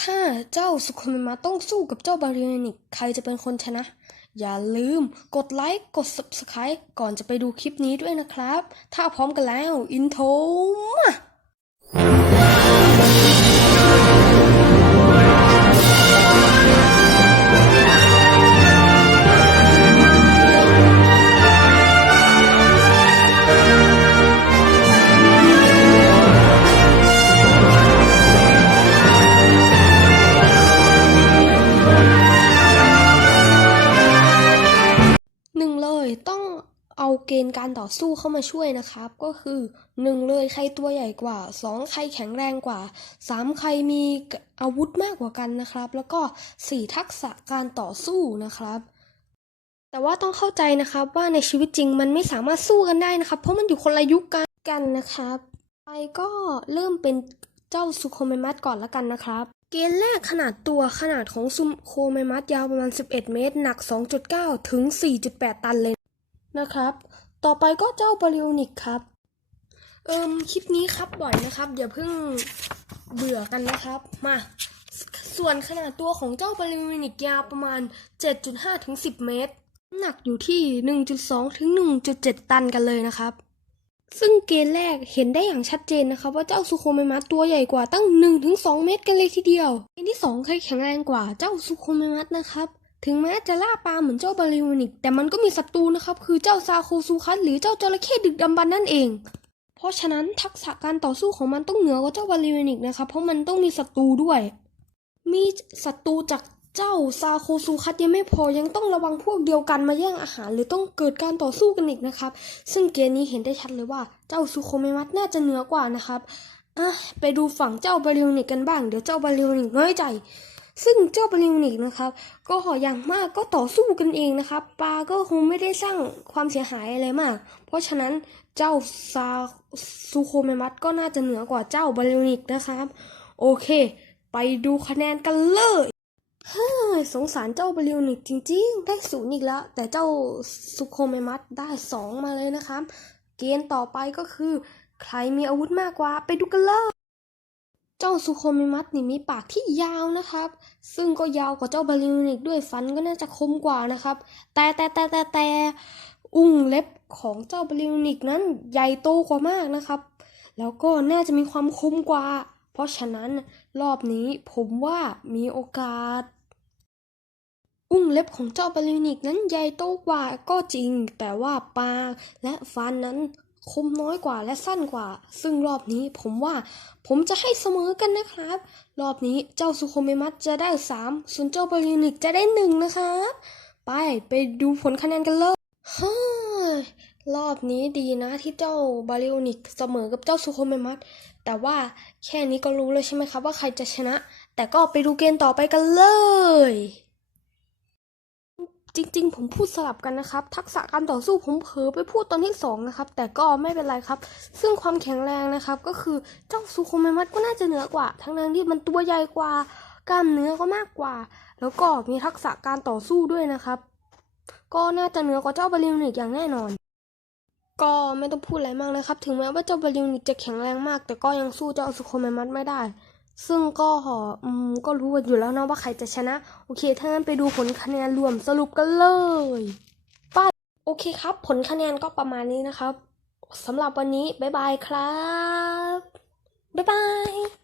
ถ้าเจ้าสุคมมาต้องสู้กับเจ้าบาเรียนิก ใครจะเป็นคนชนะ อย่าลืมกดไลค์ กด subscribe ก่อนจะไปดูคลิปนี้ด้วยนะครับ ถ้าพร้อมกันแล้ว อินโทรมา เอาเกณฑ์การต่อสู้เข้ามาช่วยนะครับ ก็คือหนึ่งเลยใครตัวใหญ่กว่าสองใครแข็งแรงกว่าสามใครมีอาวุธมากกว่ากันนะครับ แล้วก็สี่ทักษะการต่อสู้นะครับ แต่ว่าต้องเข้าใจนะครับว่าในชีวิตจริงมันไม่สามารถสู้กันได้นะครับ เพราะมันอยู่คนละยุคกันกันนะครับไปก็เริ่มเป็นเจ้าซูโคเมมัสก่อนละกันนะครับเกณฑ์แรกขนาดตัวขนาดของซูโคเมมัสยาวประมาณ 11 เมตร หนัก 2.9 ถึง 4.8 ตันเลย นะครับ ต่อไปก็เจ้าบริโอนิกครับ เอิมคลิปนี้ครับบ่อยนะครับอย่าเพิ่งเบื่อกันนะครับ มา ส่วนขนาดตัวของเจ้าบริโอนิกยาวประมาณ 7.5ถึง10 เมตรน้ำหนักอยู่ที่ 1.2ถึง1.7 ตันกันเลยนะครับ ซึ่งเกณฑ์แรกเห็นได้อย่างชัดเจนนะคะว่าเจ้าซูโคเมมัสตัวใหญ่กว่าตั้ง 1-2 เมตรกันเลยทีเดียวเกณฑ์ที่2ใครแข็งแรงกว่าเจ้าซูโคเมมัสนะครับ ถึงแม้จะล่าปลาเหมือนเจ้าบาริโอนิก แต่มันก็มีศัตรูนะครับ คือเจ้าซาโคซูคัสหรือเจ้าจระเข้ดึกดำบรรนั่นเอง เพราะฉะนั้นทักษะการต่อสู้ของมันต้องเหนือกว่าเจ้าบาริโอนิกนะครับ เพราะมันต้องมีศัตรูด้วย มีศัตรูจากเจ้าซาโคซูคัสยังไม่พอยังต้องระวังพวกเดียวกันมาแย่งอาหาร หรือต้องเกิดการต่อสู้กันอีกนะครับ ซึ่งเกมนี้เห็นได้ชัดเลยว่าเจ้าซูโคเมมัสน่าจะเหนือกว่านะครับอะไปดูฝั่งเจ้าบาริโอนิกกันบ้าง เดี๋ยวเจ้าบาริโอนิกน้อยใจ ซึ่งเจ้าบาริโอนิกนะครับ ก็อย่างมากก็ต่อสู้กันเองนะครับปลาก็คงไม่ได้สร้างความเสียหายอะไรมาก เพราะฉะนั้นเจ้าซาซูโคเมมัสก็น่าจะเหนือกว่าเจ้าบริโอนิกนะครับ โอเค ไปดูคะแนนกันเลยเฮ้ยสงสารเจ้าบริวนิกจริง ๆ ได้ศูนย์อีกแล้ว แต่เจ้าสุโคเมมัสได้สองมาเลยนะครับ เกณฑ์ต่อไปก็คือ ใครมีอาวุธมากกว่าไปดูกันเลย เจ้าสุโคเมมัสนี่มีปากที่ยาวนะครับ ซึ่งก็ยาวกว่าเจ้าบริวนิกด้วยฟันก็น่าจะคมกว่านะครับ แต่แต่แต่แต่แต่อุ้งเล็บของเจ้าบริวนิกนั้นใหญ่โตกว่ามากนะครับ แล้วก็น่าจะมีความคมกว่า เพราะฉะนั้นรอบนี้ผมว่ามีโอกาส อุ้งเล็บของเจ้าบาลิวนิกนั้นใหญ่โตกว่าก็จริง แต่ว่าปากและฟันนั้น คมน้อยกว่าและสั้นกว่า ซึ่งรอบนี้ผมว่าผมจะให้เสมอกันนะครับ รอบนี้เจ้าสุโคเมมัสจะได้สามส่วนเจ้าบาลินิกจะได้หนึ่งนะครับ ไปไปดูผลคะแนนกันเลยฮ้ยรอบนี้ดีนะที่เจ้าบาลิโอนิกเสมอกับเจ้าสุโคเมมัสแต่ว่าแค่นี้ก็รู้เลยใช่ไหมครับว่าใครจะชนะ แต่ก็ไปดูเกมต่อไปกันเลย จริง ๆ ผมพูดสลับกันนะครับ ทักษะการต่อสู้ผมเผลอไปพูดตอนที่สองนะครับ แต่ก็ไม่เป็นไรครับ ซึ่งความแข็งแรงนะครับ ก็คือเจ้าซูโคเมมัสก็น่าจะเหนือกว่า ทั้งนั้นที่มันตัวใหญ่กว่ากล้ามเนื้อก็มากกว่า แล้วก็มีทักษะการต่อสู้ด้วยนะครับ ก็น่าจะเหนือกว่าเจ้าบาลิวนิกอย่างแน่นอน ก็ไม่ต้องพูดอะไรมากเลยครับ ถึงแม้ว่าเจ้าบาลิวนิกจะแข็งแรงมาก แต่ก็ยังสู้เจ้าสุโคเมมัสไม่ได้ ซึ่งก็อืมก็รู้กันอยู่แล้วนะว่าใครจะชนะ โอเค ถ้างั้นไปดูผลคะแนนรวมสรุปกันเลยป้าโอเคครับ ผลคะแนนก็ประมาณนี้นะครับสำหรับวันนี้ บ๊ายบายครับ บ๊ายบาย